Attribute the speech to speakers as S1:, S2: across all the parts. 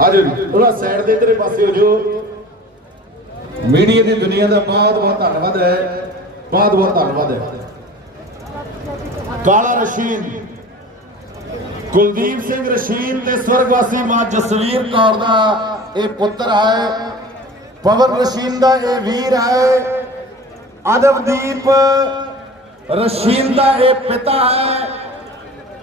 S1: ਅੱਜ ਉਹਨਾਂ ਸਾਈਡ ਦੇ ਇਧਰੇ ਪਾਸੇ ਹੋ ਜੋ ਮੀਡੀਆ ਦੀ ਦੁਨੀਆ ਦਾ ਬਹੁਤ ਬਹੁਤ ਧੰਨਵਾਦ ਹੈ। ਬਹੁਤ ਬਹੁਤ ਧੰਨਵਾਦ ਹੈ। ਕਾਲਾ ਰਸ਼ੀਨ, ਕੁਲਦੀਪ ਸਿੰਘ ਰਸ਼ੀਨ ਤੇ ਸਵਰਗਵਾਸੀ ਮਾਂ ਜਸਵੀਰ ਕੌਰ ਦਾ ਇਹ ਪੁੱਤਰ ਹੈ। ਪਵਨ ਰਸ਼ੀਨ ਦਾ ਇਹ ਵੀਰ ਹੈ। ਅਦਬਦੀਪ ਰਸ਼ੀਨ ਦਾ ਇਹ ਪਿਤਾ ਹੈ।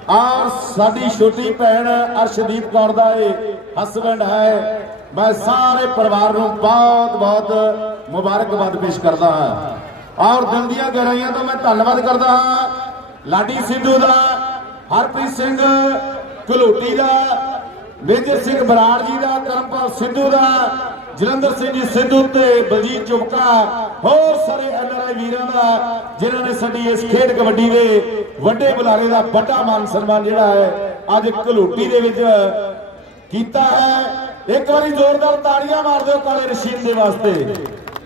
S1: ਔਰ ਸਾਡੀ ਛੋਟੀ ਭੈਣ ਅਰਸ਼ਦੀਪ ਕੌਰ ਦਾ ਇਹ ਹਸਬੰਡ ਹੈ। ਮੈਂ ਸਾਰੇ ਪਰਿਵਾਰ ਨੂੰ ਬਹੁਤ ਬਹੁਤ ਮੁਬਾਰਕਬਾਦ ਪੇਸ਼ ਕਰਦਾ ਹਾਂ। ਔਰ ਦਿਲ ਦੀਆਂ ਗਹਿਰਾਈਆਂ ਤੋਂ ਮੈਂ ਧੰਨਵਾਦ ਕਰਦਾ ਹਾਂ। ਲਾਡੀ ਸਿੱਧੂ ਦਾ, ਹਰਪ੍ਰੀਤ ਸਿੰਘ ਘਲੋਟੀ ਦਾ, ਮੇਜਰ ਸਿੰਘ ਬਰਾੜ ਜੀ ਦਾ, ਕਰਮਪਾਲ ਸਿੱਧੂ ਦਾ, ਜਲੰਧਰ ਸਿੰਘ ਜੀ ਸਿੱਧੂ ਤੇ ਬਲਜੀਤ ਚੁਪਕਾ ਹੋਰ ਸਾਰੇ ਐਨਆਰਆਈ ਵੀਰਾਂ ਦਾ, ਜਿਨ੍ਹਾਂ ਨੇ ਸਾਡੀ ਇਸ ਖੇਡ ਕਬੱਡੀ ਦੇ ਵੱਡੇ ਬੁਲਾਰੇ ਦਾ ਵੱਡਾ ਮਾਨ ਸਨਮਾਨ ਜਿਹੜਾ ਹੈ, ਅੱਜ ਘਲੋਟੀ ਦੇ ਵਿੱਚ ਕੀਤਾ ਹੈ। ਇੱਕ ਵਾਰੀ ਜ਼ੋਰਦਾਰ ਤਾੜੀਆਂ ਮਾਰ ਦਿਓ ਕਾਲੇ ਰਸ਼ੀਦ ਦੇ ਵਾਸਤੇ।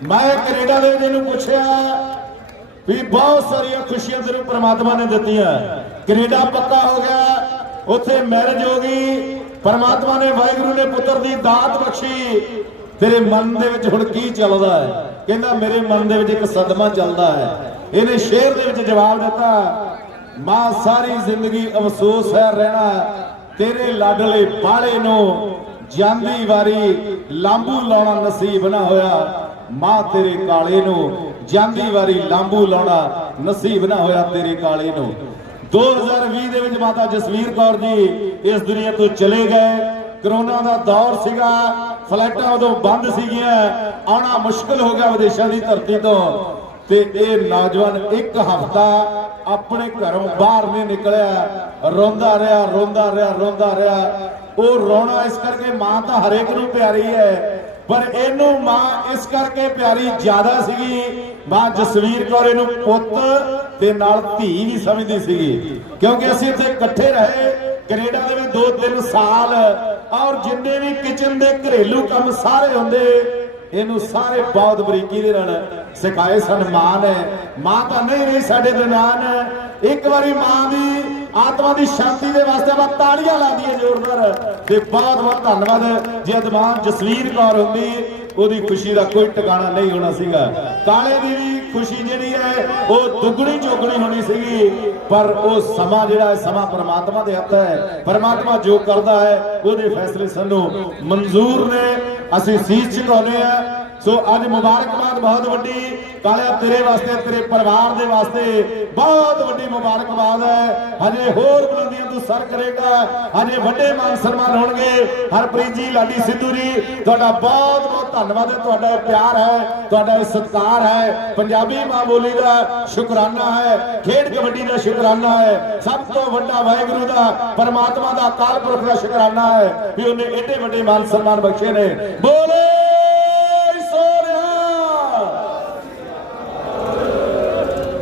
S1: ਮੈਂ ਕੈਨੇਡਾ ਦੇ ਜਿਹਨੂੰ ਪੁੱਛਿਆ ਵੀ ਬਹੁਤ ਸਾਰੀਆਂ ਖੁਸ਼ੀਆਂ ਤੈਨੂੰ ਪ੍ਰਮਾਤਮਾ ਨੇ ਦਿੱਤੀਆਂ। ਕੈਨੇਡਾ ਪੱਕਾ ਹੋ ਗਿਆ, ਉੱਥੇ ਮੈਰਿਜ ਹੋ ਗਈ। ਪ੍ਰਮਾਤਮਾ ਨੇ ਵਾਹਿਗੁਰੂ ਨੇ ਪੁੱਤਰ ਦੀ ਦਾਤ ਬਖਸ਼ੀ। ਤੇਰੇ ਮਨ ਦੇ ਵਿੱਚ ਹੁਣ ਕੀ ਚੱਲਦਾ ਹੈ? ਕਹਿੰਦਾ, ਮੇਰੇ ਮਨ ਦੇ ਵਿੱਚ ਇੱਕ ਸਦਮਾ ਚੱਲਦਾ ਹੈ। ਇਹਨੇ ਸ਼ੇਰ ਦੇ ਵਿੱਚ ਜਵਾਬ ਦਿੱਤਾ, ਮਾਂ, ਸਾਰੀ ਜ਼ਿੰਦਗੀ ਅਫਸੋਸ ਹੈ, ਰਹਿਣਾ ਤੇਰੇ ਲਾਡਲੇ ਬਾਲੇ ਨੂੰ ਜਾਂਦੀ ਵਾਰੀ ਲਾਂਬੂ ਲਾਉਣਾ ਨਸੀਬ ਨਾ ਹੋਇਆ। ਮਾਂ ਤੇਰੇ ਕਾਲੇ ਨੂੰ ਜਾਂਦੀ ਵਾਰੀ ਲਾਂਬੂ ਲਾਉਣਾ ਨਸੀਬ ਨਾ ਹੋਇਆ ਤੇਰੇ ਕਾਲੇ ਨੂੰ। 2020 ਦੇ ਵਿੱਚ ਮਾਤਾ ਜਸਵੀਰ ਕੌਰ ਜੀ ਇਸ ਦੁਨੀਆ ਤੋਂ ਚਲੇ ਗਏ। ਕਰੋਨਾ ਦਾ ਦੌਰ ਸੀਗਾ। ਫਲਾਈਟਾਂ ਉਦੋਂ ਬੰਦ ਸੀਗੀਆਂ, ਆਉਣਾ ਮੁਸ਼ਕਲ ਹੋ ਗਿਆ ਵਿਦੇਸ਼ਾਂ ਦੀ ਧਰਤੀ ਤੋਂ। ਤੇ ਇਹ ਨੌਜਵਾਨ ਇੱਕ ਹਫਤਾ ਆਪਣੇ ਘਰੋਂ ਬਾਹਰ ਨਹੀਂ ਨਿਕਲਿਆ। ਰੋਂਦਾ ਰਿਹਾ ਰੋਂਦਾ ਰਿਹਾ ਰੋਂਦਾ ਰਿਹਾ। ਉਹ ਰੋਣਾ ਇਸ ਕਰਕੇ ਮਾਂ ਤਾਂ ਹਰੇਕ ਨੂੰ ਪਿਆਰੀ ਹੈ, ਪਰ ਇਹਨੂੰ ਮਾਂ ਇਸ ਕਰਕੇ ਪਿਆਰੀ ਜ਼ਿਆਦਾ ਸੀਗੀ। ਮਾਂ ਜਸਵੀਰ ਕੌਰ ਇਹਨੂੰ ਪੁੱਤ ਤੇ ਨਾਲ ਧੀ ਵੀ ਸਮਝਦੀ ਸੀਗੀ। ਕਿਉਂਕਿ ਅਸੀਂ ਇੱਥੇ ਇਕੱਠੇ ਰਹੇ, ਕੈਨੇਡਾ ਦੇ ਵਿੱਚ 2-3 ਸਾਲ ਔਰ ਜਿੰਨੇ ਵੀ ਕਿਚਨ ਦੇ ਘਰੇਲੂ ਕੰਮ ਸਾਰੇ ਹੁੰਦੇ, ਇਹਨੂੰ ਸਾਰੇ ਬਹੁਤ ਬਰੀਕੀ ਦੇ ਨਾਲ ਸਿਖਾਏ ਸਨ। ਮਾਂ ਨੇ, ਮਾਂ ਤਾਂ ਨਹੀਂ ਰਹੀ ਸਾਡੇ ਦਰਮਿਆਨ ਇੱਕ ਵਾਰੀ ਮਾਂ ਦੀ ਆਤਮਾ ਦੀ ਸ਼ਾਂਤੀ ਦੇ ਵਾਸਤੇ ਆਪਾਂ ਤਾੜੀਆਂ ਲਾ ਦਈਏ ਜ਼ੋਰਦਾਰ। ਤੇ ਬਹੁਤ ਬਹੁਤ ਧੰਨਵਾਦ। ਜੇ ਅਦਮਾਨ ਜਸਵੀਰ ਕੌਰ ਹੁੰਦੀ, ਉਹਦੀ ਖੁਸ਼ੀ ਦਾ ਕੋਈ ਟਿਕਾਣਾ ਨਹੀਂ ਹੋਣਾ ਸੀਗਾ। ਕਾਲੇ ਦੀ ਵੀ ਖੁਸ਼ੀ ਜਿਹੜੀ ਹੈ, ਉਹ ਦੁੱਗਣੀ ਚੌਗਣੀ ਹੋਣੀ ਸੀਗੀ। ਪਰ ਉਹ ਸਮਾਂ ਜਿਹੜਾ ਹੈ, ਸਮਾਂ ਪਰਮਾਤਮਾ ਦੇ ਹੱਥ ਹੈ। ਪਰਮਾਤਮਾ ਜੋ ਕਰਦਾ ਹੈ, ਉਹਦੇ ਫੈਸਲੇ ਸਾਨੂੰ ਮਨਜ਼ੂਰ ਨੇ। ਅਸੀਂ ਸੀਸ ਝੁਕਾਉਂਦੇ ਆ ਸੋ ਅੱਜ ਮੁਬਾਰਕਬਾਦ ਬਹੁਤ ਵੱਡੀ ਕਾਲਿਆ ਤੇਰੇ ਵਾਸਤੇ, ਤੇਰੇ ਪਰਿਵਾਰ ਦੇ ਵਾਸਤੇ। ਬਹੁਤ ਵੱਡੀ ਮੁਬਾਰਕਬਾਦ ਹੈ। ਹਜੇ ਹੋਰ ਬੁਲੰਦੀਆਂ ਤੂੰ ਸਰ ਕਰੇਗਾ। ਹਜੇ ਵੱਡੇ ਮਾਨ ਸਨਮਾਨ ਹੋਣਗੇ। ਹਰਪ੍ਰੀਤ ਜੀ, ਲਾਡੀ ਸਿੱਧੂ ਜੀ, ਤੁਹਾਡਾ ਬਹੁਤ ਬਹੁਤ ਧੰਨਵਾਦ ਹੈ। ਤੁਹਾਡਾ ਪਿਆਰ ਹੈ, ਤੁਹਾਡਾ ਇਹ ਸਤਿਕਾਰ ਹੈ। ਪੰਜਾਬੀ ਮਾਂ ਬੋਲੀ ਦਾ ਸ਼ੁਕਰਾਨਾ ਹੈ। ਖੇਡ ਕਬੱਡੀ ਦਾ ਸ਼ੁਕਰਾਨਾ ਹੈ। ਸਭ ਤੋਂ ਵੱਡਾ ਵਾਹਿਗੁਰੂ ਦਾ, ਪਰਮਾਤਮਾ ਦਾ ਅਕਾਲ ਪੁਰਖ ਦਾ ਸ਼ੁਕਰਾਨਾ ਹੈ ਵੀ ਉਹਨੇ ਏਡੇ ਵੱਡੇ ਮਾਨ ਸਨਮਾਨ ਬਖਸ਼ੇ ਨੇ। ਬੋਲੇ!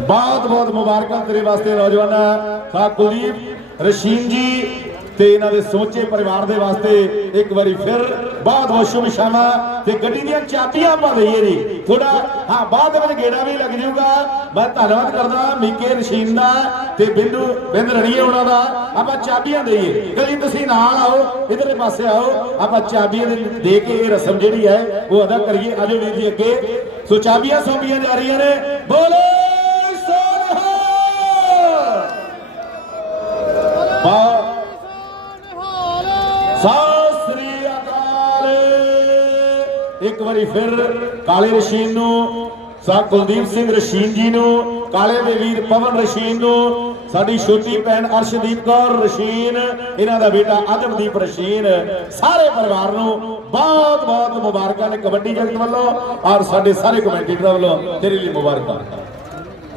S1: ਬਹੁਤ ਬਹੁਤ ਮੁਬਾਰਕਾਂ ਤੇਰੇ ਵਾਸਤੇ ਨੌਜਵਾਨਾ। ਸਾ ਕੁਲਦੀਪ ਰਸ਼ੀਨ ਜੀ ਤੇ ਇਹਨਾਂ ਦੇ ਸੋਚੇ ਪਰਿਵਾਰ ਦੇ ਵਾਸਤੇ ਇੱਕ ਵਾਰੀ ਫਿਰ ਬਹੁਤ ਬਹੁਤ ਸ਼ੁਭ ਤੇ ਗੱਡੀ ਦੀਆਂ ਚਾਬੀਆਂ ਆਪਾਂ ਦਈਏ ਜੀ। ਥੋੜਾ ਹਾਂ, ਬਾਅਦ ਵਿੱਚ ਗੇੜਾ ਵੀ ਲੱਗ ਜਾਊਗਾ। ਮੈਂ ਧੰਨਵਾਦ ਕਰਦਾ ਮੀਕੇ, ਰਸ਼ੀਨ ਦਾ ਤੇ ਬਿੰਦੂ, ਬਿੰਦ ਰਣੀਏ ਉਹਨਾਂ ਦਾ। ਆਪਾਂ ਚਾਬੀਆਂ ਦੇਈਏ। ਗਲੀ ਤੁਸੀਂ ਨਾਲ ਆਓ, ਇਧਰਲੇ ਪਾਸੇ ਆਓ। ਆਪਾਂ ਚਾਬੀਆਂ ਦੇ ਦੇ ਕੇ ਇਹ ਰਸਮ ਜਿਹੜੀ ਹੈ, ਉਹ ਅਦਾ ਕਰੀਏ। ਆਜੋ ਵੀਰ ਜੀ ਅੱਗੇ। ਸੋ ਚਾਬੀਆਂ ਸੌਂਪੀਆਂ ਜਾ ਰਹੀਆਂ ਨੇ। ਬੋਲੋ! ਇੱਕ ਵਾਰੀ ਫਿਰ ਕਾਲੇ ਰਸ਼ੀਨ ਨੂੰ ਸਾ ਕੁਲਦੀਪ ਸਿੰਘ ਰਸ਼ੀਨ ਜੀ ਨੂੰ, ਕਾਲੇ ਦੇ ਵੀਰ ਪਵਨ ਰਸ਼ੀਨ ਨੂੰ, ਸਾਡੀ ਛੋਟੀ ਭੈਣ ਅਰਸ਼ਦੀਪ ਕੌਰ ਰਸ਼ੀਨ, ਇਹਨਾਂ ਦਾ ਬੇਟਾ ਅਦਮਦੀਪ ਰਸ਼ੀਨ, ਸਾਰੇ ਪਰਿਵਾਰ ਨੂੰ ਬਹੁਤ ਬਹੁਤ ਮੁਬਾਰਕਾਂ ਨੇ ਕਬੱਡੀ ਜਗਤ ਵੱਲੋਂ ਔਰ ਸਾਡੇ ਸਾਰੇ ਕਮੈਂਟੇਟਰਾਂ ਵੱਲੋਂ ਤੇਰੇ ਲਈ ਮੁਬਾਰਕਾਂ।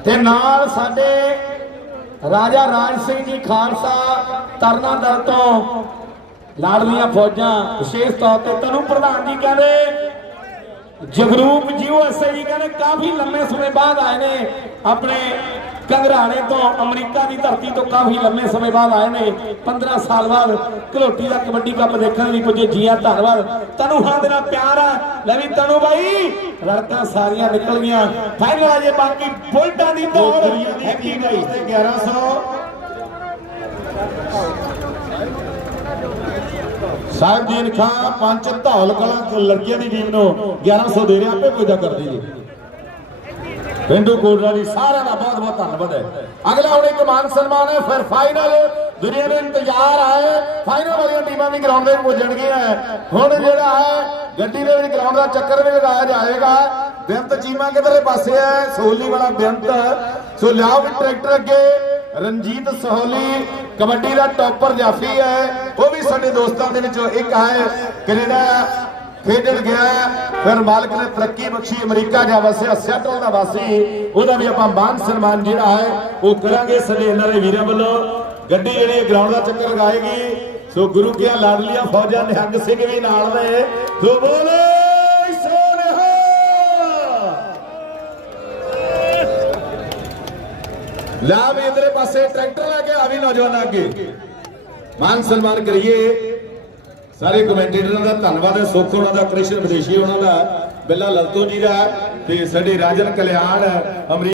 S2: ਤੇ ਨਾਲ ਸਾਡੇ ਰਾਜਾ ਰਾਜ ਸਿੰਘ ਜੀ ਖਾਲਸਾ ਤਰਨਾ ਦਲ ਤੋਂ ਲਾੜਲੀਆਂ ਫੌਜਾਂ, ਵਿਸ਼ੇਸ਼ ਤੌਰ ਤੇ ਤਨੂ ਪ੍ਰਧਾਨ ਜੀ ਕਹਿੰਦੇ ਜਗਰੂਪ ਜੀ ਕਹਿੰਦੇ ਕਾਫੀ ਲੰਮੇ ਸਮੇਂ ਬਾਅਦ ਆਏ ਨੇ ਆਪਣੇ ਕੰਗਰਾਣੇ ਤੋਂ ਅਮਰੀਕਾ ਦੀ ਧਰਤੀ ਤੋਂ ਕਾਫੀ ਲੰਮੇ ਸਮੇਂ ਬਾਅਦ ਆਏ ਨੇ। 15 ਸਾਲ ਬਾਅਦ ਘਲੋਟੀ ਦਾ ਕਬੱਡੀ ਕੱਪ ਦੇਖਣ ਲਈ ਪੁੱਜੇ ਜੀਆਂ ਧੰਨਵਾਦ। ਤਨੂੰ ਹਾਂ ਦੇ ਨਾਲ ਪਿਆਰ ਆ। ਲੈ ਵੀ ਤਨੂੰ ਬਾਈ ਰੜਕਾਂ ਸਾਰੀਆਂ ਨਿਕਲ ਗਈਆਂ। ਫਾਈਨਲ ਅਜੇ ਬਾਕੀ ਬੁਲਟਾਂ ਦੀ ਦੌੜ। ਹੈਪੀ ਬਾਈ
S1: 1100 ਸਾਹਿਬਦੀਨ ਖਾਨ ਪੰਜ ਧੌਲ ਕਲਾਂ ਲੜਕੀਆਂ ਦੀ ਟੀਮ ਨੂੰ 1100 ਦੇ ਰਿਹਾ, ਆਪੇ ਪੂਜਾ ਕਰਦੀ ਜੀ। ਪਿੰਡੂ ਕੋਟਲਾ ਦੀ ਸਾਰਿਆਂ ਦਾ ਬਹੁਤ ਬਹੁਤ ਧੰਨਵਾਦ ਹੈ। ਅਗਲਾ ਹੁਣ ਇੱਕ ਮਾਨ ਸਨਮਾਨ ਹੈ, ਫਿਰ ਫਾਈਨਲ ਦੁਨੀਆ ਦੇ ਇੰਤਜ਼ਾਰ ਆਏ ਫਾਈਨਲ ਵਾਲੀਆਂ ਟੀਮਾਂ ਵੀ ਗਰਾਊਂਡ ਦੇ ਪੁੱਜਣਗੀਆਂ ਹੁਣ ਜਿਹੜਾ ਹੈ, ਗੱਡੀ ਦੇ ਵਿੱਚ ਗਰਾਊਂਡ ਦਾ ਚੱਕਰ ਵੀ ਲਗਾਇਆ ਜਾਏਗਾ। ਬੇਅੰਤ ਚੀਮਾ ਕਿਧਰੇ ਪਾਸੇ ਹੈ? ਸੋਲੀ ਵਾਲਾ ਬੇਅੰਤ ਸੋ ਲਿਆਓ ਵੀ ਟਰੈਕਟਰ ਅੱਗੇ। ਰਣਜੀਤ ਸੋਹਲੀ ਕਬੱਡੀ ਦਾ ਟੌਪਰ ਜਾਫੀ ਹੈ। ਉਹ ਵੀ ਸਾਡੇ ਦੋਸਤਾਂ ਦੇ ਵਿੱਚੋਂ ਇੱਕ ਹੈ। ਕੈਨੇਡਾ ਖੇਡਣ ਗਿਆ। ਫਿਰ ਮਾਲਕ ਨੇ ਤਰੱਕੀ ਬਖਸ਼ੀ। ਅਮਰੀਕਾ ਜਾ ਵਸਿਆ ਸੈਟਲ ਦਾ ਵਾਸੀ। ਉਹਦਾ ਵੀ ਆਪਾਂ ਮਾਨ ਸਨਮਾਨ ਜਿਹੜਾ ਹੈ, ਉਹ ਕਰਾਂਗੇ ਸਾਡੇ ਇਹਨਾਂ ਦੇ ਵੀਰਾਂ ਵੱਲੋਂ। ਗੱਡੀ ਜਿਹੜੀ ਗਰਾਊਂਡ ਦਾ ਚੱਕਰ ਲਗਾਏਗੀ। ਸੋ ਗੁਰੂ ਕੀਆਂ ਲਾਡਲੀਆਂ ਫੌਜਾਂ ਨਿਹੰਗ ਸਿੰਘ ਵੀ ਨਾਲ ਨੇ। ਸੋ ਬੋਲੇ! ਲੈ ਵੀ ਇਧਰੇ ਪਾਸੇ, ਟਰੈਕਟਰ ਲੈ ਕੇ ਆ ਵੀ ਨੌਜਵਾਨਾਂ ਅੱਗੇ। ਮਾਨ ਸਨਮਾਨ ਕਰੀਏ। ਸਾਰੇ ਕਮੈਂਟੇਟਰਾਂ ਦਾ ਧੰਨਵਾਦ ਹੈ। ਸੁੱਖ ਉਹਨਾਂ ਦਾ, ਕ੍ਰਿਸ਼ਨ ਵਿਦੇਸ਼ੀ ਉਹਨਾਂ ਦਾ, ਬਿੱਲਾ ਲਲਤੋ ਜੀ ਦਾ ਤੇ ਸਾਡੇ ਰਾਜਨ ਕਲਿਆਣ, ਅਮਰੀਕਾ